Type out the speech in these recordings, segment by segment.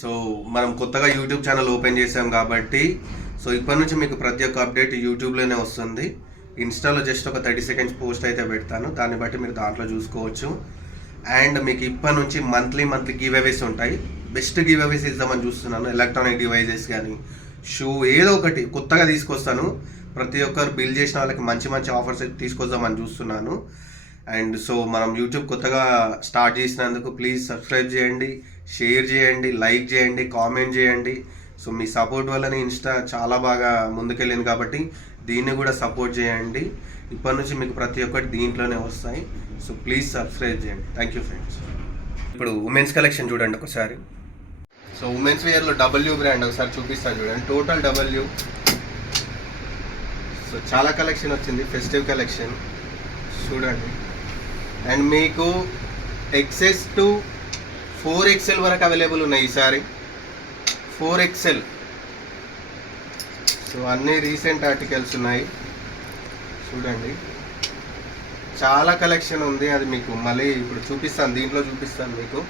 So మనం కొత్తగా YouTube channel open చేసాం కాబట్టి సో ఇప్పటి నుంచి మీకు ప్రతి ఒక్క అప్డేట్ యూట్యూబ్లోనే వస్తుంది. ఇన్స్టాలో జస్ట్ ఒక 30 సెకండ్స్ పోస్ట్ అయితే పెడతాను, దాన్ని బట్టి మీరు దాంట్లో చూసుకోవచ్చు. అండ్ మీకు ఇప్పటి నుంచి మంత్లీ గివ్ అవేస్ ఉంటాయి. బెస్ట్ గివ్ అవేస్ ఇద్దామని చూస్తున్నాను. ఎలక్ట్రానిక్ డివైజెస్ కానీ షూ ఏదో ఒకటి కొత్తగా తీసుకొస్తాను. ప్రతి ఒక్కరు బిల్ చేసిన వాళ్ళకి మంచి ఆఫర్స్ అయితే తీసుకొద్దామని చూస్తున్నాను. అండ్ సో మనం యూట్యూబ్ కొత్తగా స్టార్ట్ చేసినందుకు ప్లీజ్ సబ్స్క్రైబ్ చేయండి, షేర్ చేయండి, లైక్ చేయండి, కామెంట్ చేయండి. సో మీ సపోర్ట్ వల్లనే ఇన్స్టా చాలా బాగా ముందుకెళ్ళింది కాబట్టి దీన్ని కూడా సపోర్ట్ చేయండి. ఇప్పటి నుంచి మీకు ప్రతి ఒక్కటి దీంట్లోనే వస్తాయి. సో ప్లీజ్ సబ్స్క్రైబ్ చేయండి. Thank you friends. ఇప్పుడు ఉమెన్స్ కలెక్షన్ చూడండి ఒకసారి. సో ఉమెన్స్ వేర్లో డబ్ల్యూ బ్రాండ్ ఒకసారి చూపిస్తాను చూడండి. Total W. సో చాలా కలెక్షన్ వచ్చింది, ఫెస్టివ్ కలెక్షన్ చూడండి. అండ్ మీకు XS టు 4XL వరకు అవైలబుల్ ఉన్నాయి ఈసారి. 4XL. సో అన్నీ రీసెంట్ ఆర్టికల్స్ ఉన్నాయి చూడండి. చాలా కలెక్షన్ ఉంది, అది మీకు మళ్ళీ ఇప్పుడు చూపిస్తాను, దీంట్లో చూపిస్తాను మీకు.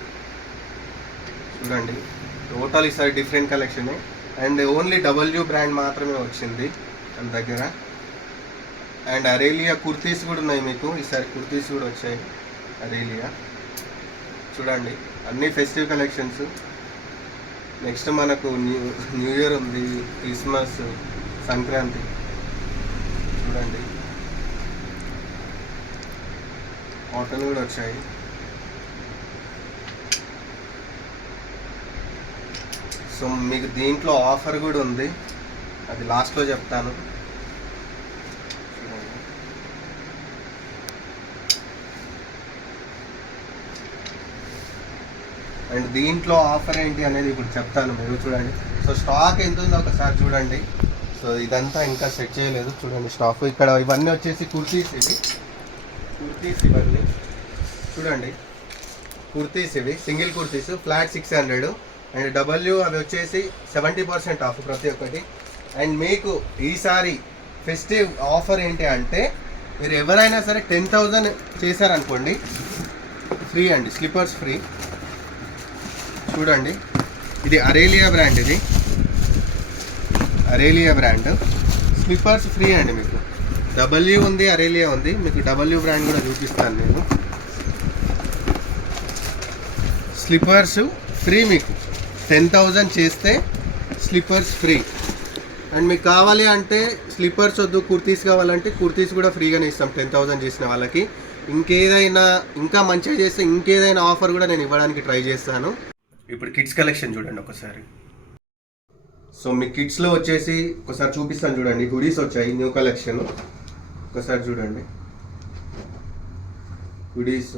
చూడండి టోటల్ ఈసారి different collection. And only W brand మాత్రమే వచ్చింది మన దగ్గర. అండ్ అరేలియా కుర్తీస్ కూడా ఉన్నాయి మీకు ఈసారి. కుర్తీస్ కూడా వచ్చాయి అరేలియా. చూడండి అన్ని ఫెస్టివ్ కలెక్షన్స్. నెక్స్ట్ మనకు న్యూ ఇయర్ ఉంది, క్రిస్మస్, సంక్రాంతి. చూడండి కాటన్ కూడా వచ్చాయి. సో మీకు దీంట్లో ఆఫర్ కూడా ఉంది, అది లాస్ట్లో చెప్తాను. అండ్ దీంట్లో ఆఫర్ ఏంటి అనేది ఇప్పుడు చెప్తాను, మీరు చూడండి. సో స్టాక్ ఎంత ఉందో ఒకసారి చూడండి. సో ఇదంతా ఇంకా సెట్ చేయలేదు చూడండి స్టాక్. ఇక్కడ ఇవన్నీ వచ్చేసి కుర్తీస్. కుర్తీస్ ఇవన్నీ చూడండి. కుర్తీస్ ఇవి single kurtis flat 600. And W అవి వచ్చేసి 70% ఆఫ్ ప్రతి ఒక్కటి. అండ్ మీకు ఈసారి ఫెస్టివ్ ఆఫర్ ఏంటి అంటే మీరు ఎవరైనా సరే 10,000 చేశారనుకోండి ఫ్రీ అండి, స్లిప్పర్స్ ఫ్రీ. చూడండి ఇది అరేలియా బ్రాండ్, ఇది అరేలియా బ్రాండ్. స్లిప్పర్స్ ఫ్రీ అండి మీకు. డబ్ల్యూ ఉంది, అరేలియా ఉంది. మీకు డబ్ల్యూ బ్రాండ్ కూడా చూపిస్తాను నేను. స్లిప్పర్స్ ఫ్రీ మీకు 10,000 చేస్తే స్లిప్పర్స్ ఫ్రీ. అండ్ మీకు కావాలి అంటే స్లిప్పర్స్ వద్దు, కుర్తీస్ కావాలంటే కుర్తీస్ కూడా ఫ్రీగానే ఇస్తాం 10,000 చేసిన వాళ్ళకి. ఇంకేదైనా ఇంకా మంచిగా చేస్తే ఇంకేదైనా ఆఫర్ కూడా నేను ఇవ్వడానికి ట్రై చేస్తాను. ఇప్పుడు కిడ్స్ కలెక్షన్ చూడండి ఒకసారి. సో మీ కిడ్స్లో వచ్చేసి ఒకసారి చూపిస్తాను చూడండి. హుడీస్ వచ్చాయి, న్యూ కలెక్షన్. ఒకసారి చూడండి హుడీస్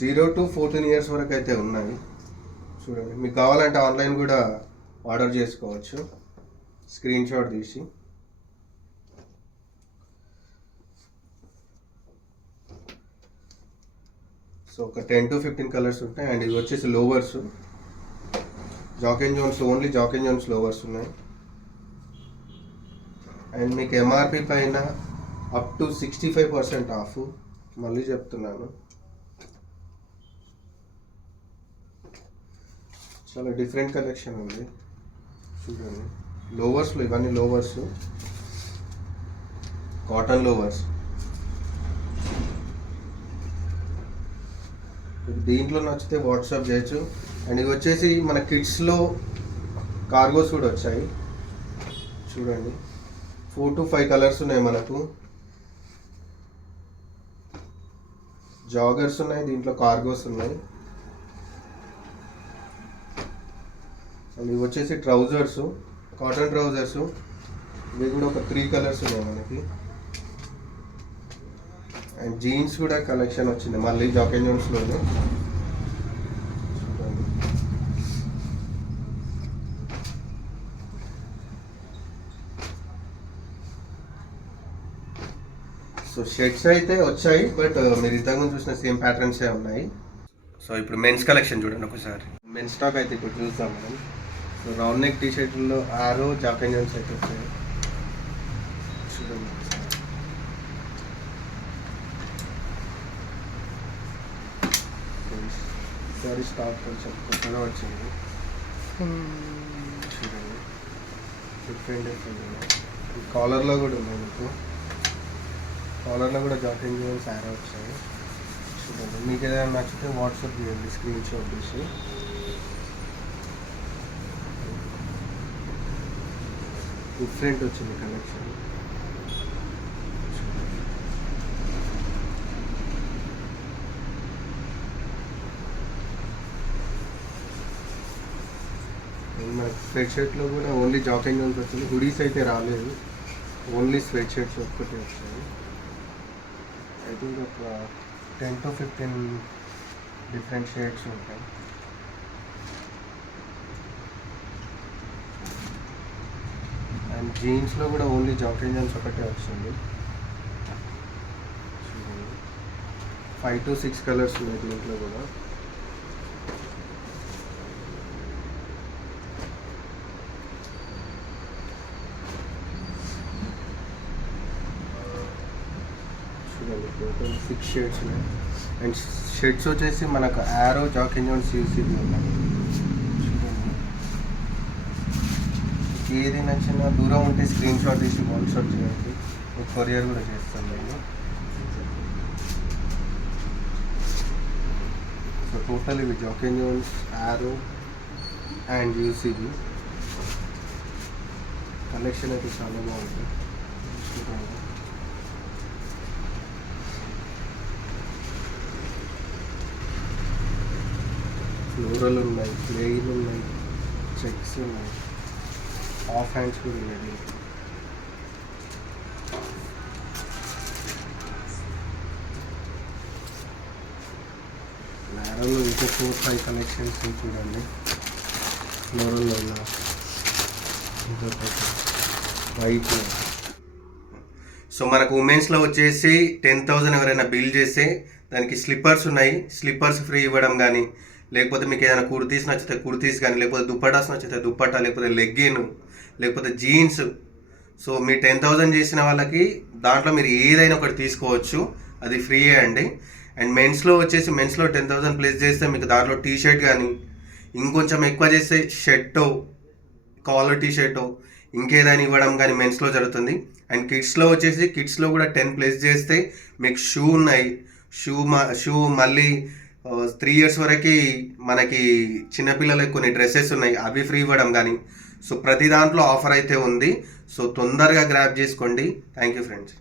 0 to 14 years వరకు అయితే ఉన్నాయి చూడండి. మీకు కావాలంటే ఆన్లైన్ కూడా ఆర్డర్ చేసుకోవచ్చు, స్క్రీన్ షాట్ తీసి. సో ఒక 10 to 15 కలర్స్ ఉంటాయి. అండ్ ఇవి వచ్చేసి lowers, Jack and Jones, only Jack and Jones lowers ఉన్నాయి. అండ్ మీకు ఎంఆర్పి పైన అప్ టు 65% ఆఫ్. మళ్ళీ చెప్తున్నాను, చాలా డిఫరెంట్ కలెక్షన్ ఉంది చూడండి. లోవర్స్లో ఇవన్నీ లోవర్స్, కాటన్ లోవర్స్. దీంట్లో నచ్చితే వాట్సాప్ చేయొచ్చు. అండ్ ఇవి వచ్చేసి మన కిడ్స్లో కార్గోస్ కూడా వచ్చాయి చూడండి. 4 to 5 కలర్స్ ఉన్నాయి మనకు. జాగర్స్ ఉన్నాయి, దీంట్లో కార్గోస్ ఉన్నాయి. అండ్ ఇవి వచ్చేసి ట్రౌజర్స్, కాటన్ ట్రౌజర్స్. ఇవి కూడా ఒక 3 కలర్స్ ఉన్నాయి మనకి. అండ్ జీన్స్ కూడా కలెక్షన్ వచ్చింది మళ్ళీ జాక్ అండ్ జోన్స్లోనే. సో షర్ట్స్ అయితే వచ్చాయి, బట్ మీరు ఇంతకుముందు చూసిన సేమ్ ప్యాటర్న్సే ఉన్నాయి. సో ఇప్పుడు మెన్స్ కలెక్షన్ చూడండి ఒకసారి. మెన్స్ స్టాక్ అయితే ఇప్పుడు చూస్తాం మనం. సో రౌండ్ నెక్ టీ షర్ట్లో ఆరో జాక్ అండ్ జోన్స్ అయితే వచ్చాయి చూడండి. సో ఈసారి స్టాక్ కొంచెం కొత్తగా వచ్చింది. చూడండి, డిఫరెంట్ కాలర్లో కూడా ఉన్నాయి. మీకు కాలర్లో కూడా జాకింగ్ జోన్స్ యారో వచ్చాయి. చూడండి, మీకు ఏదైనా నచ్చితే వాట్సాప్ చేయండి, స్క్రీన్ షాట్ తీసి. డిఫరెంట్ వచ్చింది కలెక్షన్. మనకి స్వెట్ షర్ట్లో కూడా ఓన్లీ జాకింగ్ జోన్స్ వచ్చింది. హుడీస్ అయితే రాలేదు, ఓన్లీ స్వెట్ షర్ట్స్ ఒక్కటి వచ్చాయి. ఐ థింక్ ఒక 10 to 15 డిఫరెంట్ షేడ్స్ ఉంటాయి. అండ్ జీన్స్లో కూడా ఓన్లీ జాకింగ్ జోన్స్ ఒకటే వచ్చింది. 5 to 6 కలర్స్ ఉన్నాయి దీంట్లో కూడా. టోటల్ 6 షేడ్స్ ఉన్నాయి. అండ్ షేడ్స్ వచ్చేసి మనకు యారో, జాకింగ్ జోన్స్, యూసీబీ ఉన్నాయి. చూడండి, ఏది నచ్చినా దూరం ఉంటే స్క్రీన్ షాట్ తీసి వాట్సాప్ చేయండి, కొరియర్ కూడా చేస్తాను నేను. సో టోటల్ ఇవి Jack and Jones, Arrow and UCB collection అయితే చాలా బాగుంది. చూడండి, ఫ్లోరల్ ఉన్నాయి, ప్లెయిన్ ఉన్నాయి, చెక్స్ ఉన్నాయి, హాఫ్ హ్యాండ్స్ కూడా ఉన్నాయి. నారల్లో ఇంకో 4-5 కలెక్షన్స్ చూడండి. ఫ్లోరల్లో ఉన్న వైట్. సో మనకు ఉమెన్స్లో వచ్చేసి 10,000 ఎవరైనా బిల్ చేస్తే దానికి స్లిప్పర్స్ ఉన్నాయి. స్లిప్పర్స్ ఫ్రీ ఇవ్వడం కానీ, లేకపోతే మీకు ఏదైనా కుర్తీస్ నచ్చితే కుర్తీస్ కానీ, లేకపోతే దుప్పటాస్ నచ్చితే దుప్పటా, లేకపోతే లెగ్గిన్, లేకపోతే జీన్స్. సో మీ 10,000 చేసిన వాళ్ళకి దాంట్లో మీరు ఏదైనా ఒకటి తీసుకోవచ్చు, అది ఫ్రీయే అండి. అండ్ మెన్స్లో వచ్చేసి మెన్స్లో 10,000 ప్లేస్ చేస్తే మీకు దాంట్లో టీ షర్ట్ కానీ, ఇంకొంచెం ఎక్కువ చేస్తే షర్టో, కాలర్ టీ షర్టో, ఇంకేదైనా ఇవ్వడం కానీ మెన్స్లో జరుగుతుంది. అండ్ కిడ్స్లో వచ్చేసి కిడ్స్లో కూడా 10 ప్లేస్ చేస్తే మీకు షూ ఉన్నాయి. షూ మళ్ళీ 3 years వరకు మనకి చిన్నపిల్లలకి కొన్ని డ్రెస్సెస్ ఉన్నాయి, అవి ఫ్రీ ఇవ్వడం కానీ. సో ప్రతి దాంట్లో ఆఫర్ అయితే ఉంది. సో తొందరగా గ్రాబ్ చేసుకోండి. Thank you friends.